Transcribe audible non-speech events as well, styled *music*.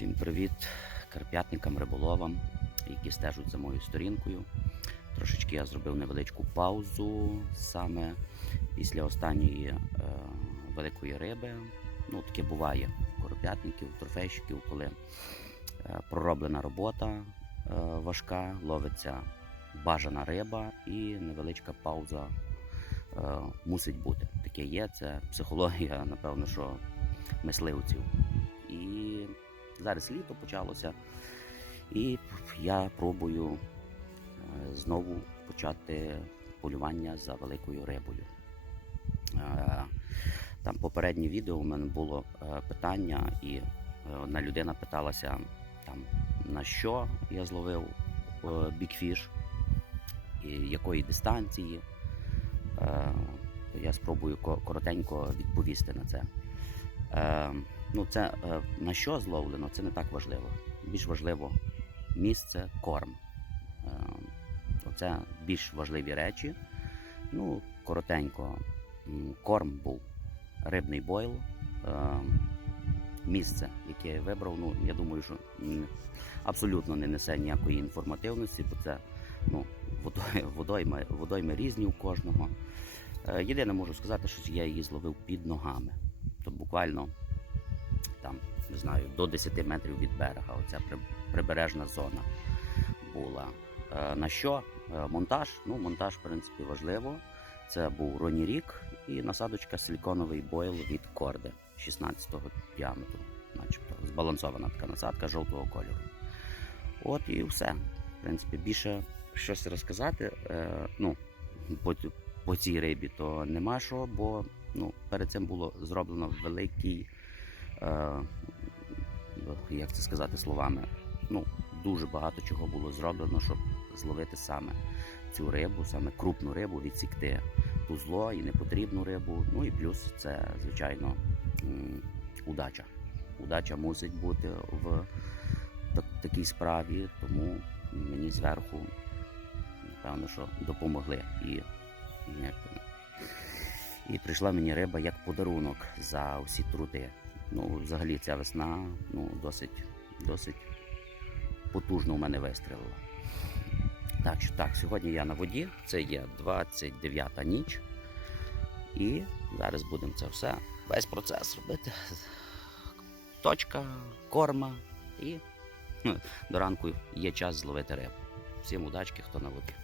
Всім привіт карп'ятникам, риболовам, які стежуть за моєю сторінкою. Трошечки я зробив невеличку паузу саме після останньої е, великої риби. Ну, таке буває у короп'ятників, трофейщиків, коли е, пророблена робота е, важка, ловиться бажана риба і невеличка пауза е, мусить бути. Таке є, це психологія, напевно, що мисливців. І зараз літо почалося, і я пробую е, знову почати полювання за великою рибою. Е, Там попереднє відео у мене було е, питання, і одна людина питалася, там, на що я зловив бікфіш, якої дистанції. Я спробую коротенько відповісти на це. Ну, це е, на що зловлено, це не так важливо. Більш важливо місце, корм. Е, оце більш важливі речі. Ну, коротенько, корм був рибний бойл. Е, місце, яке я вибрав, ну, я думаю, що абсолютно не несе ніякої інформативності, бо це ну, водой, *laughs* водойми, водойми різні у кожного. Єдине можу сказати, що я її зловив під ногами. То буквально там, не знаю, до 10 метрів від берега. Оця прибережна зона була. Е, На що? Е, Монтаж. Ну, монтаж, в принципі, важливо. Це був Роні Рік і насадочка силіконовий бойл від корди 16-го діаметру, начебто. Збалансована така насадка жовтого кольору. От і все. В принципі, більше щось розказати. Е, ну, по, по цій рибі, то нема що, бо ну, перед цим було зроблено великий, як це сказати словами, ну, дуже багато чого було зроблено, щоб зловити саме цю рибу, саме крупну рибу, відсікти тузло і непотрібну рибу. Ну і плюс це, звичайно, удача. Удача мусить бути в такій справі, тому мені зверху, напевно, що допомогли. І, і прийшла мені риба як подарунок за усі труди. Ну, взагалі, ця весна ну, досить, досить потужно у мене вистрілила. Так що так, сьогодні я на воді, це є 29 ніч. І зараз будемо це все, весь процес робити. Точка, корма і до ранку є час зловити рибу. Всім удачки, хто на воді.